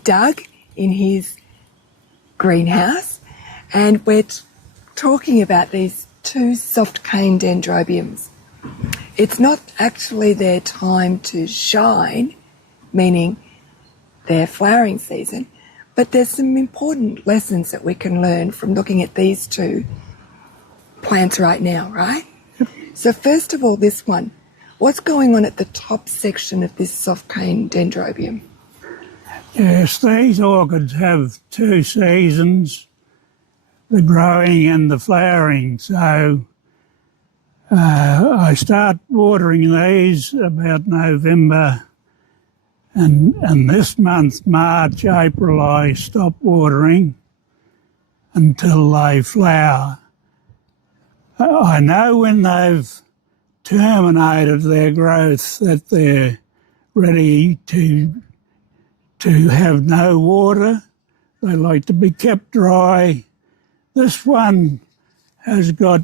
with Doug in his greenhouse, and we're talking about these two soft cane dendrobiums. It's not actually their time to shine, meaning their flowering season, but there's some important lessons that we can learn from looking at these two plants right now, right? So first of all, this one, what's going on at the top section of this soft cane dendrobium? Yes, these orchids have two seasons, the growing and the flowering. So I start watering these about November, and this month, March, April, I stop watering until they flower. I know when they've terminated their growth that they're ready to have no water. They like to be kept dry. This one has got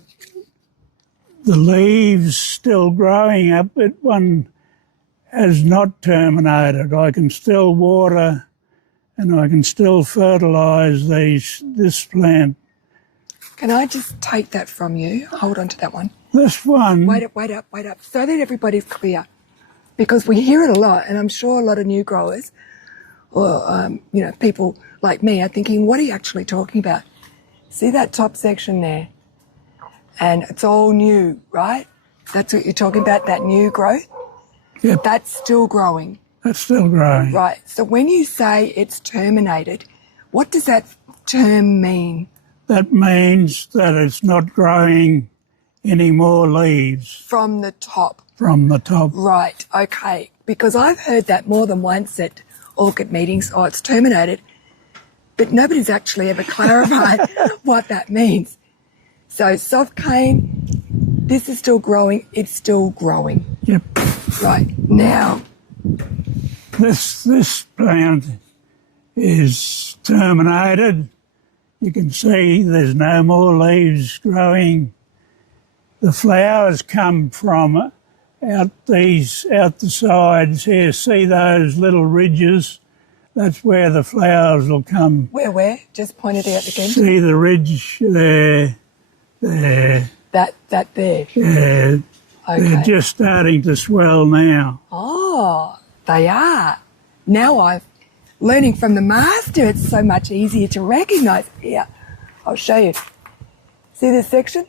the leaves still growing up. It one has not terminated. I can still water and I can still fertilise this plant. Can I just take that from you? Hold on to that one. This one... Wait up, so that everybody's clear. Because we hear it a lot, and I'm sure a lot of new growers or, people like me are thinking, what are you actually talking about? See that top section there? And it's all new, right? That's what you're talking about, that new growth? Yep. That's still growing. That's still growing. Right. So when you say it's terminated, what does that term mean? That means that it's not growing any more leaves. From the top? From the top. Right, okay. Because I've heard that more than once at orchid meetings, oh, it's terminated, but nobody's actually ever clarified what that means. So soft cane, this is still growing, it's still growing. Yep. Right, now. This plant is terminated. You can see there's no more leaves growing. The flowers come from out the sides here. See those little ridges? That's where the flowers will come. Where? Just point it out again. See the ridge there? There. That there? Yeah. Okay. They're just starting to swell now. Oh, they are. Now I'm learning from the master. It's so much easier to recognise. Here, I'll show you. See this section?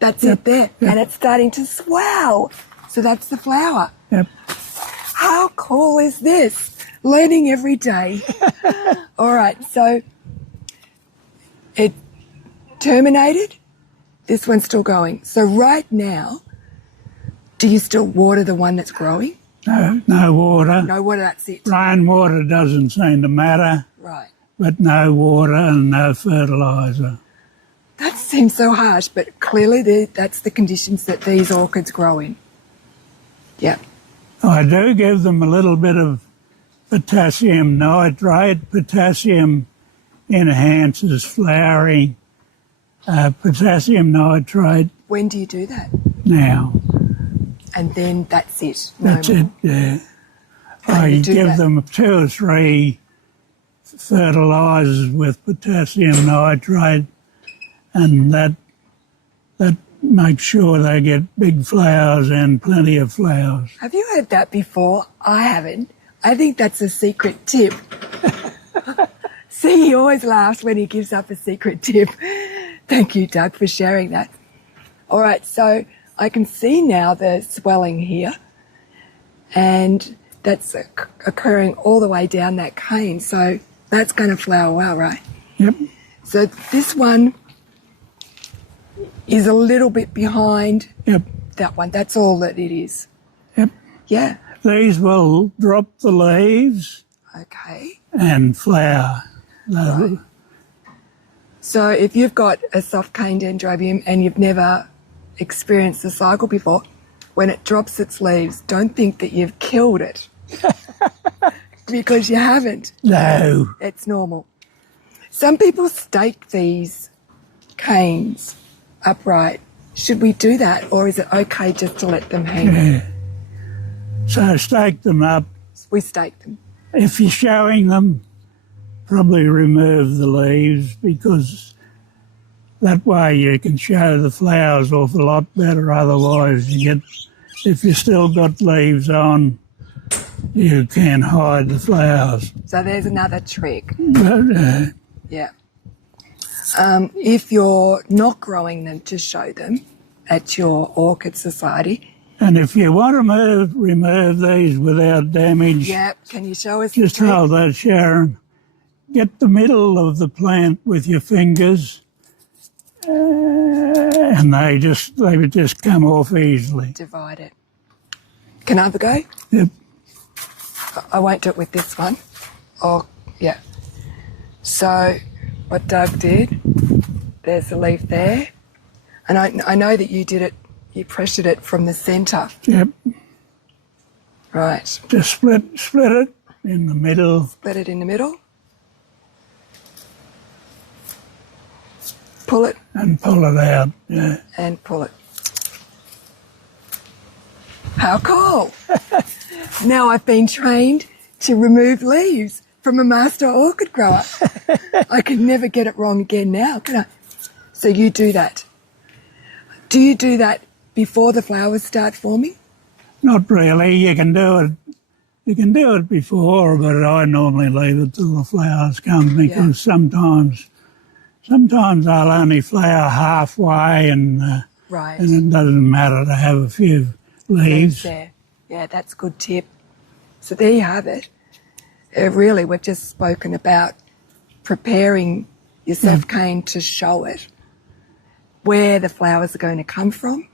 That's it there. Yep. And it's starting to swell. So that's the flower. Yep. How cool is this? Learning every day. All right, so it terminated. This one's still going. So right now, do you still water the one that's growing? No water. No water, that's it. Rainwater doesn't seem to matter. Right. But no water and no fertiliser. That seems so harsh, but clearly that's the conditions that these orchids grow in. Yeah. I do give them a little bit of potassium nitrate. Potassium enhances flowering. Potassium nitrate. When do you do that? Now. And then that's it? That's it, yeah. I give them 2 or 3 fertilisers with potassium nitrate, and that makes sure they get big flowers and plenty of flowers. Have you heard that before? I haven't. I think that's a secret tip. See, he always laughs when he gives up a secret tip. Thank you, Doug, for sharing that. All right, so I can see now the swelling here, and that's occurring all the way down that cane, so that's going to flower well, right? Yep. So this one is a little bit behind that one. That's all that it is. Yep. Yeah. These will drop the leaves. Okay. And flower. Right. So if you've got a soft cane dendrobium and you've never experienced the cycle before, when it drops its leaves, don't think that you've killed it. Because you haven't. No. It's normal. Some people stake these canes upright. Should we do that, or is it okay just to let them hang? Yeah. So stake them up. We stake them. If you're showing them, probably remove the leaves, because that way you can show the flowers off a lot better. Otherwise, if you still got leaves on, you can hide the flowers. So there's another trick. But, Yeah. If you're not growing them to show them at your orchid society. and if you want to remove these without damage, Yeah, can you show us just the trick? hold that, Sharon. Get the middle of the plant with your fingers, and they would just come off easily. Divide it. Can I have a go? Yep. I won't do it with this one. Oh, yeah. So what Doug did, there's the leaf there. And I know that you did it, you pressured it from the centre. Yep. Right. Just split it in the middle. Split it in the middle. Pull it And pull it out, yeah. and pull it. How cool. Now I've been trained to remove leaves from a master orchid grower. I can never get it wrong again now, can I? So you do that. Do you do that before the flowers start forming? Not really. You can do it before, but I normally leave it till the flowers come, because sometimes they'll only flower halfway, and Right. it doesn't matter to have a few leaves. There. Yeah, that's a good tip. So there you have it. Really, we've just spoken about preparing your soft cane to show it, where the flowers are going to come from,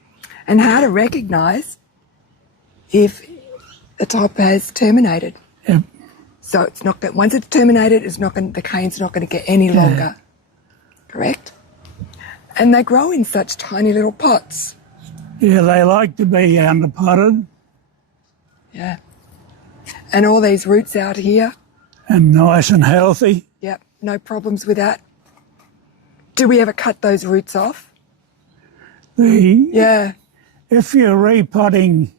and how to recognise if the top has terminated. Yep. So it's not that once it's terminated, the cane's not going to get any longer. Correct? And they grow in such tiny little pots. Yeah, they like to be underpotted Yeah. And all these roots out here. and nice and healthy. Yep, no problems with that. Do we ever cut those roots off? Yeah. If you're repotting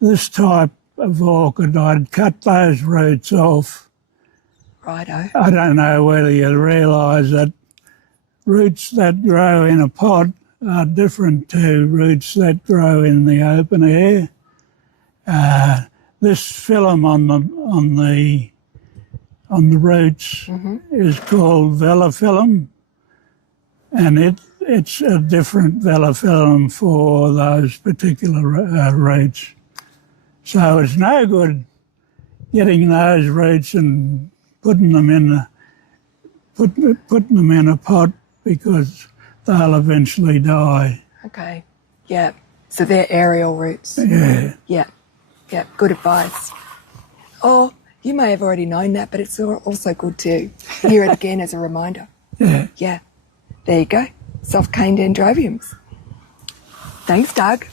this type of orchid, I'd cut those roots off. Righto. I don't know whether you realise that roots that grow in a pot are different to roots that grow in the open air. This film on the roots is called velophyllum, and it's a different velophyllum for those particular roots. So it's no good getting those roots and putting them in a pot, because they'll eventually die. Okay. Yeah. So they're aerial roots. Yeah. Yeah. Yeah. Good advice. Or you may have already known that, but it's also good to hear it again as a reminder. Yeah. Yeah. There you go. Soft cane dendrobiums. Thanks, Doug.